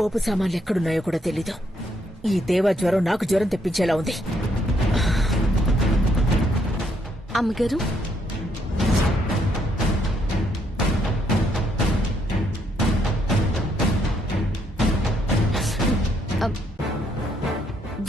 పోపు సామాన్లు ఎక్కడున్నాయో కూడా తెలీదు. ఈ దేవా జ్వరం నాకు జ్వరం తెప్పించేలా ఉంది. అమ్మగారు,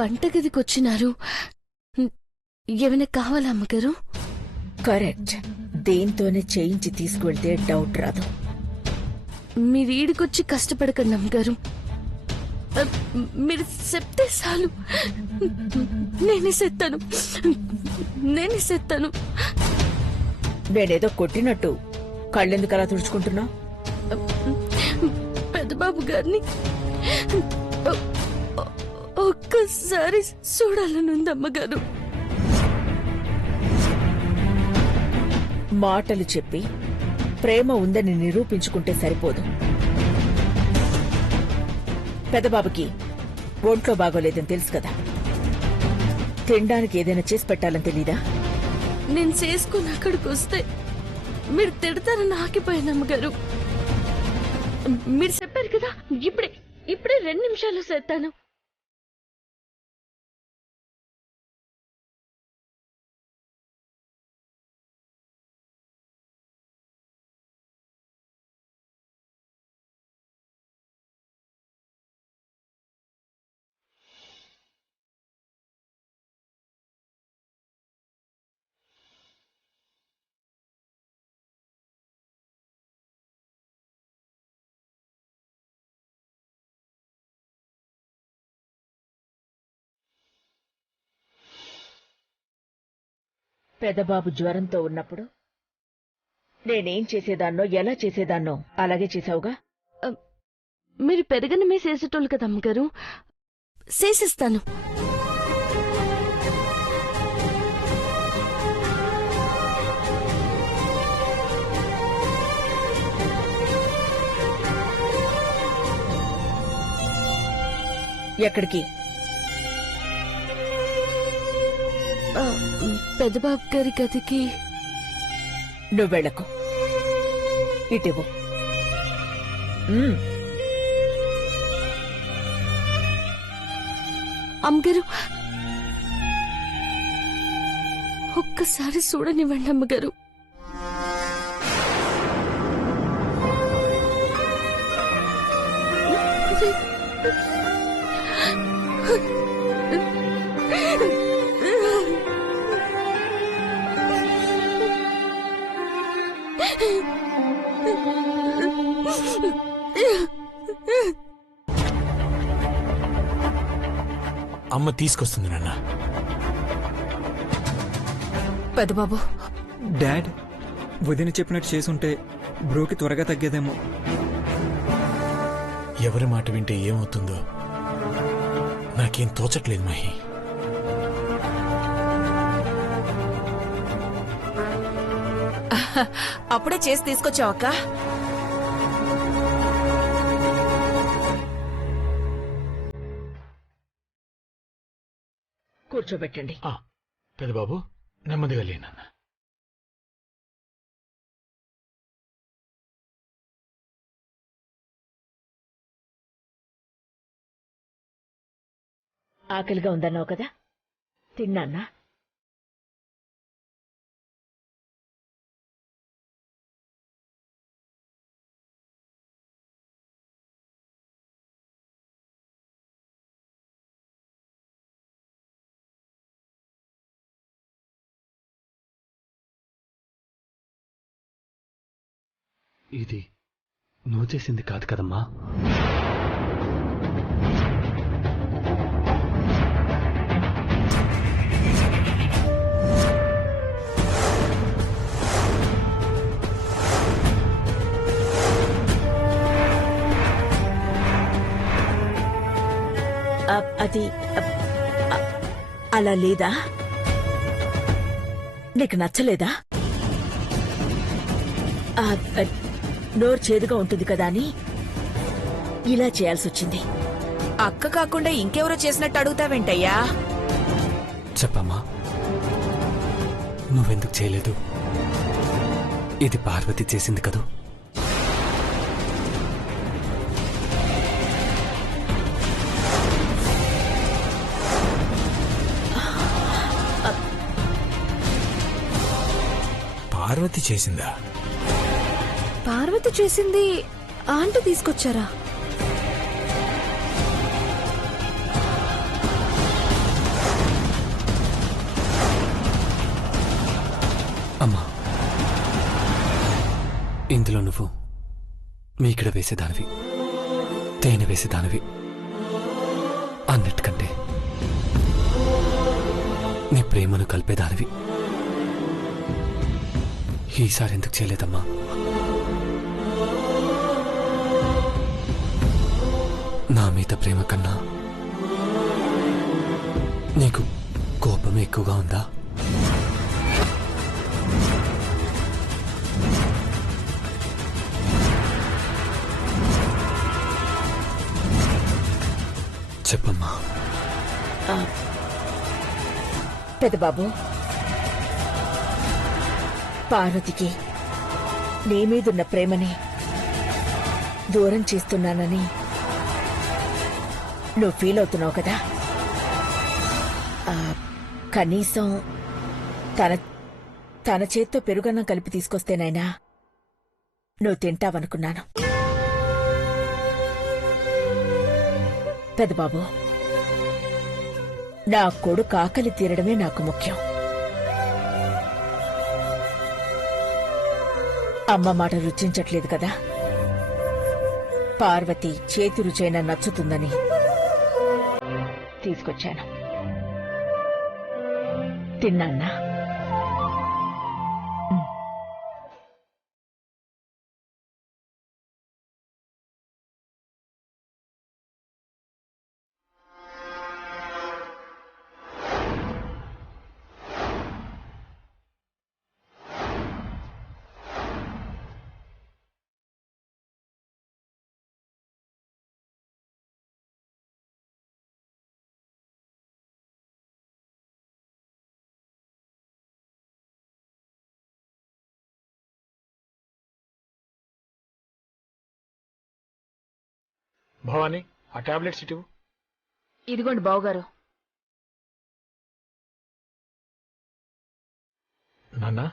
వంటగదికొచ్చినారు. ఏమైనా కావాలా అమ్మగారు? కరెక్ట్. దేంతోనే చేయించి తీసుకువెళ్తే డౌట్ రాదు. మీరు ఈడికొచ్చి కష్టపడకండి అమ్మగారు. మీరు చెప్తే చాలు, నేనే సెత్తాను. నేనేదో కొట్టినట్టు కళ్ళెందుకు అలా తుడుచుకుంటున్నా? పెద్దబాబు గారిని ఒక్కసారి చూడాలనుంది అమ్మగారు. మాటలు చెప్పి ప్రేమ ఉందని నిరూపించుకుంటే సరిపోదు. పెద్దబాబుకి ఒంట్లో బాగోలేదని తెలుసు కదా. తినడానికి ఏదైనా చేసి పెట్టాలని తెలీదా? నేను చేసుకుని అక్కడికి వస్తే మీరు తిడతారని ఆగిపోయాను అమ్మగారు. మీరు చెప్పారు కదా, ఇప్పుడే 2 నిమిషాలు చేస్తాను. పెద్దబాబు జ్వరంతో ఉన్నప్పుడు నేనేం చేసేదాన్నో ఎలా చేసేదాన్నో అలాగే చేశావుగా. మీరు పెరగనమే చేసేటోళ్ళు కదా అమ్మగారు, చేసిస్తాను. ఎక్కడికి? పెద్దబాబు గారి గదికి. నువ్వెళ్లకు, ఇటివ్వు. అమ్మగారు, ఒక్కసారి చూడనివ్వండి అమ్మగారు. అమ్మ తీసుకొస్తుంది నాన్న. పెద్దబాబు, డాడ్, వదిన చెప్పినట్టు చేసుంటే బ్రోకి త్వరగా తగ్గేదేమో. ఎవరి మాట వింటే ఏమవుతుందో నాకేం తోచట్లేదు మహి. అప్పుడే చేసి తీసుకొచ్చావక్క? కూర్చోబెట్టండి. పెద్దబాబు, నెమ్మదిగా లేనన్న. ఆకలిగా ఉందన్నావు కదా, తిన్నానా? ఇది నువ్వు చేసింది కాదు కదమ్మా. అది అలా లేదా? నీకు నచ్చలేదా? నోరు చేదుగా ఉంటుంది కదా అని ఇలా చేయాల్సొచ్చింది. అక్క కాకుండా ఇంకెవరో చేసినట్టు అడుగుతావేంటయ్యా? చెప్పమ్మా, నువ్వెందుకు చేయలేదు? ఇది పార్వతి చేసింది కదూ. పార్వతి చేసిందా? పార్వతి చేసింది ఆంటీ తీసుకొచ్చారా? అమ్మా, ఇందులో నువ్వు మీకిడ వేసేదానివి, తేనె వేసేదానివి. అన్నిటికంటే నీ ప్రేమను కలిపేదానివి. ఈసారి ఎందుకు చేయలేదమ్మా? నా మీద ప్రేమ కన్నా నీకు కోపం ఎక్కువగా ఉందా? చెప్పమ్మా. పెద్దబాబు, పార్వతికి నీ మీదున్న ప్రేమని దూరం చేస్తున్నానని నువ్వు ఫీల్ అవుతున్నావు కదా. కనీసం తన చేత్తో పెరుగన్నం కలిపి తీసుకొస్తేనైనా నువ్వు తింటావనుకున్నాను. పెద్దబాబు, నా కొడుకు ఆకలి తీరడమే నాకు ముఖ్యం. అమ్మ మాట రుచించట్లేదు కదా. పార్వతి చేతి రుచైనా నచ్చుతుందని తీసుకొచ్చాను. తిన్నాన్నా? భవానీ, ఆ టాబ్లెట్స్ ఇటు. ఇదిగోండి బావుగారు. నాన్నా,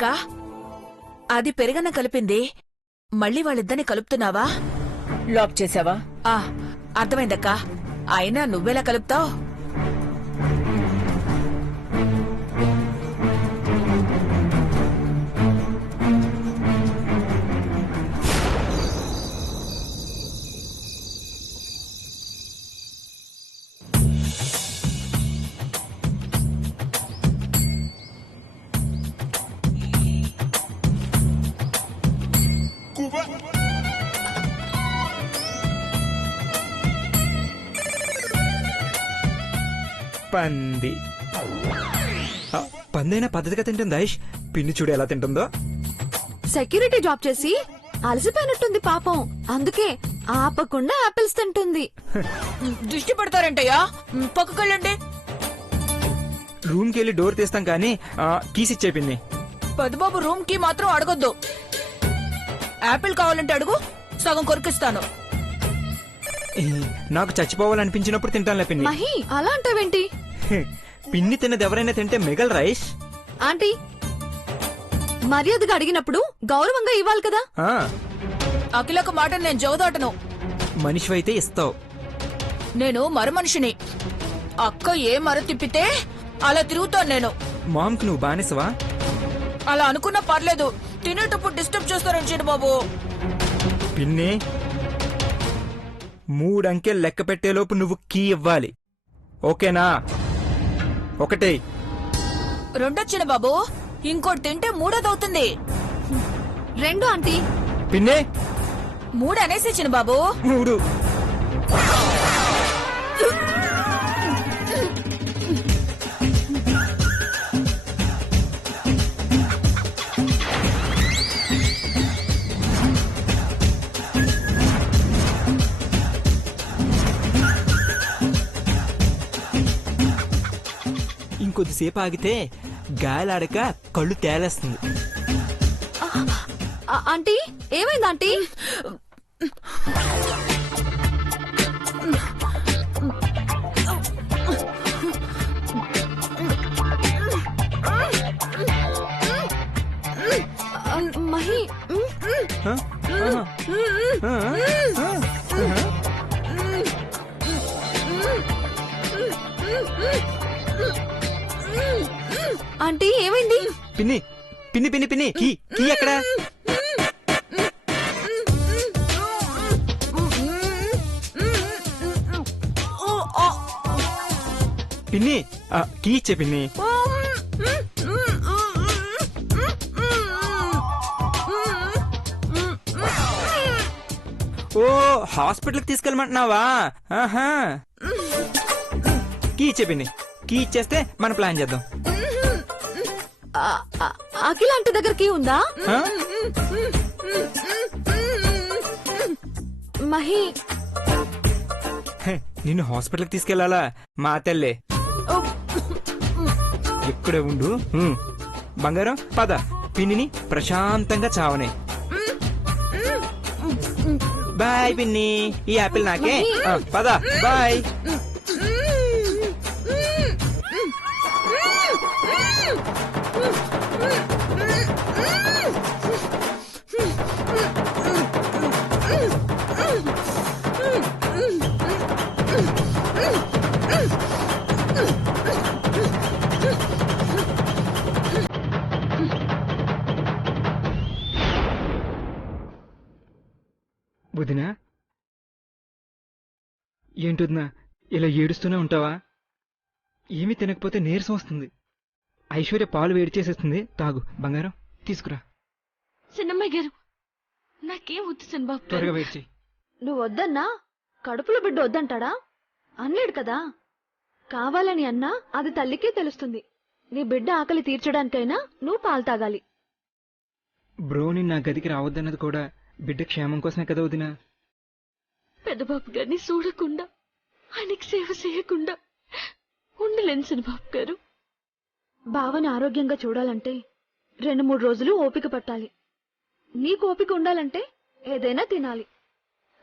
కా అది పెరుగన్న కలిపింది మళ్ళీ వాళ్ళిద్దరిని కలుపుతున్నావా? లాక్ చేసావా? అర్థమైందక్కా. అయినా నువ్వెలా కలుపుతావు? పంది. పందైనా పద్ధతిగా తింటుంది ఐష్. పిన్ని చూడు ఎలా తింటుందో. సెక్యూరిటీ జాబ్ చేసి అలసిపోయినట్టుంది పాపం, అందుకే ఆపకుండా ఆపిల్స్ తింటుంది. దృష్టి పెడతారంటయ్యా, పక్కకెళ్ళండి. రూమ్ కి వెళ్ళి డోర్ తీస్తాం కానీ కీస్ ఇచ్చే పిన్ని. పెద్దబాబు రూమ్ కి మాత్రం అడగొద్దు. యాపిల్ కావాలంటే అడుగు, సగం కొరికిస్తాను. నాకు చచ్చిపోవాలనిపించినప్పుడు తింటానులే పిన్ని. మహి, అలా అంటావేంటి? పిన్ని తిన్నది ఎవరైనా తింటే మిగల్ రైస్. ఆంటీ, మర్యాదగా అడిగినప్పుడు గౌరవంగా ఇవ్వాలి కదా. అఖిలకు మాట నేను జవదాటను. మనిషివైతే ఇస్తావు. నేను మరమనిషిని. అక్క ఏ మర తిప్పితే అలా తిరుగుతాను నేను. మామ్కి నువ్వు బానిసవా? అలా అనుకున్నా పర్లేదు, తినేటప్పుడు డిస్టర్బ్ చేస్తారని చెడు బాబు. పిన్ని, 3 అంకెలు లెక్క పెట్టేలోపు నువ్వు కీ ఇవ్వాలి, ఓకేనా? ఒకటే. రెండొచ్చిన బాబు, ఇంకోటి తింటే మూడోది అవుతుంది. 2 ఆంటీ. పిన్ని 3 అనేసి చిన్న బాబు. 3. ఇంకొద్దిసేపు ఆగితే గాలాడక కళ్ళు తేలేస్తుంది. ఆంటీ ఏమైంది ఆంటీ? మహి ఆంటీ ఏమైంది? పిన్ని పిన్ని పిన్ని పిన్ని కీ కీ ఎక్కడ? పిన్ని కీ ఇచ్చే పిన్ని. ఓ హాస్పిటల్కి తీసుకెళ్ళమంటున్నావా? ఆహా, కీ ఇచ్చే పిన్ని. కీ ఇచ్చేస్తే మన ప్లాన్ చేద్దాం. అఖిల ఆంటీ దగ్గరికి ఉందా? ఆ? మహి హే, నిన్ను హాస్పిటల్కి తీసుకెళ్లాలా? మా తల్లే ఇక్కడే ఉండు. బంగారం పద, పిన్నిని ప్రశాంతంగా చావనే. బాయ్ పిన్ని, ఈ యాపిల్ నాకే. పద బాయ్. వదినా, ఏంటొదినా ఇలా ఏడుస్తూనే ఉంటావా? ఏమీ తినకపోతే నీరసం వస్తుంది. ఐశ్వర్య పాలు వేడి చేసేస్తుంది, తాగు. బంగారం తీసుకురా. చిన్నమ్మాయి గారు, నాకేం వద్దు చిన్నబాబు గారు. త్వరగా వేడి చెయ్యి. నువ్వు వద్దన్నా కడుపులో బిడ్డ వద్దంటాడా? అనలేడు కదా. కావాలని అన్నా అది తల్లికే తెలుస్తుంది. నీ బిడ్డ ఆకలి తీర్చడానికైనా నువ్వు పాలు తాగాలి. బ్రోని నా గదికి రావద్దన్నది కూడా బిడ్డ క్షేమం కోసమే కదా వదినా. పెద్దబాబు గారిని చూడకుండా, ఆయనకి సేవ చేయకుండా ఉండలేను చిన్నబాబు గారు. బావని ఆరోగ్యంగా చూడాలంటే 2-3 రోజులు ఓపిక పట్టాలి. నీకు ఓపిక ఉండాలంటే ఏదైనా తినాలి.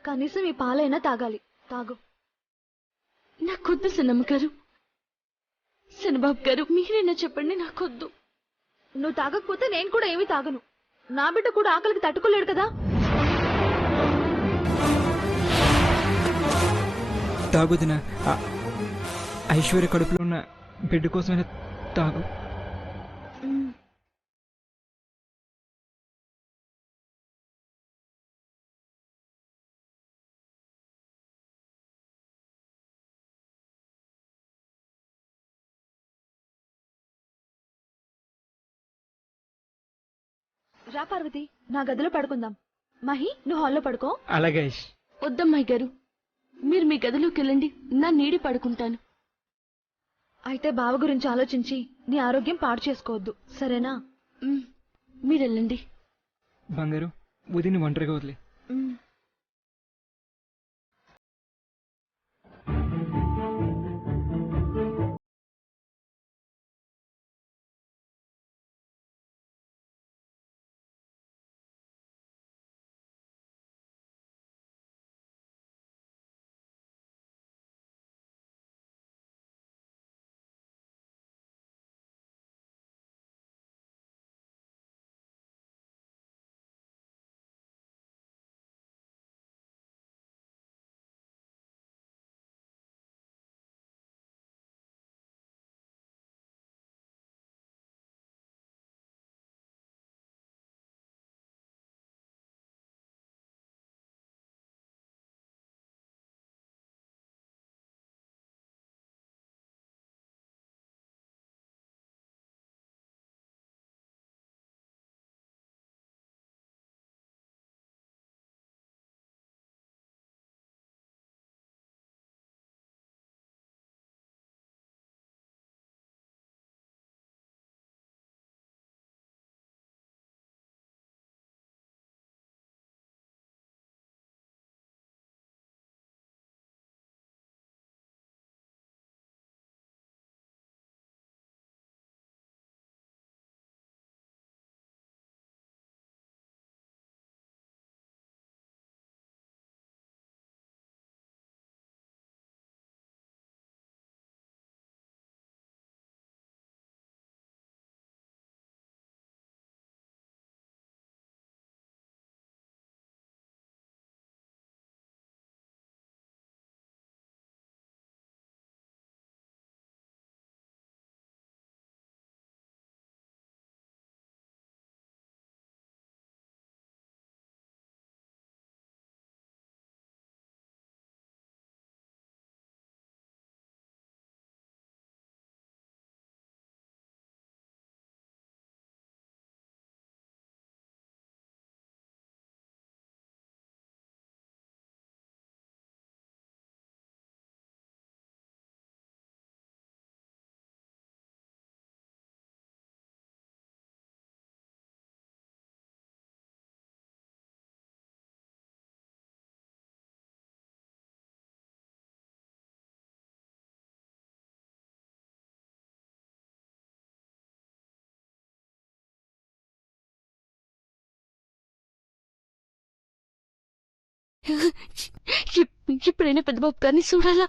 కనీసం ఈ పాలైనా తాగాలి. తాగు. నాకొద్దు చిన్నమ్మ గారు. చిన్నబాబు గారు, మీరైనా చెప్పండి, నాకొద్దు. నువ్వు తాగకపోతే నేను కూడా ఏమీ తాగను. నా బిడ్డ కూడా ఆకలికి తట్టుకోలేడు కదా. తాగుదినా. ఐశ్వర్య కడుపులో ఉన్న బిడ్డ కోసమైనా తాగు. రా పార్వతి, నా గదిలో పడుకుందాం. మహి, నువ్వు హాల్లో పడుకో. అలాగే. వద్దమ్మాయి గారు, మీరు మీ గదిలోకి వెళ్ళండి, నా నీడి పడుకుంటాను. అయితే బావ గురించి ఆలోచించి నీ ఆరోగ్యం పాడు చేసుకోవద్దు, సరేనా? మీరెళ్ళండి. బంగారు, వదిని ఒంటరిగా వదిలే. ఇప్పుడైనా పెద్ద బాబు గారిని చూడాలా.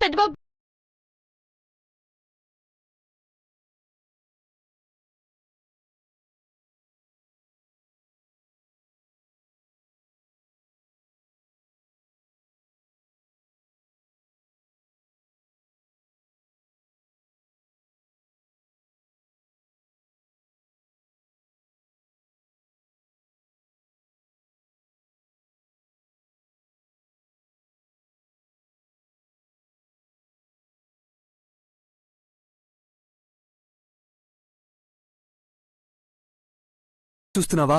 పెద్ద బాబు చూస్తున్నావా?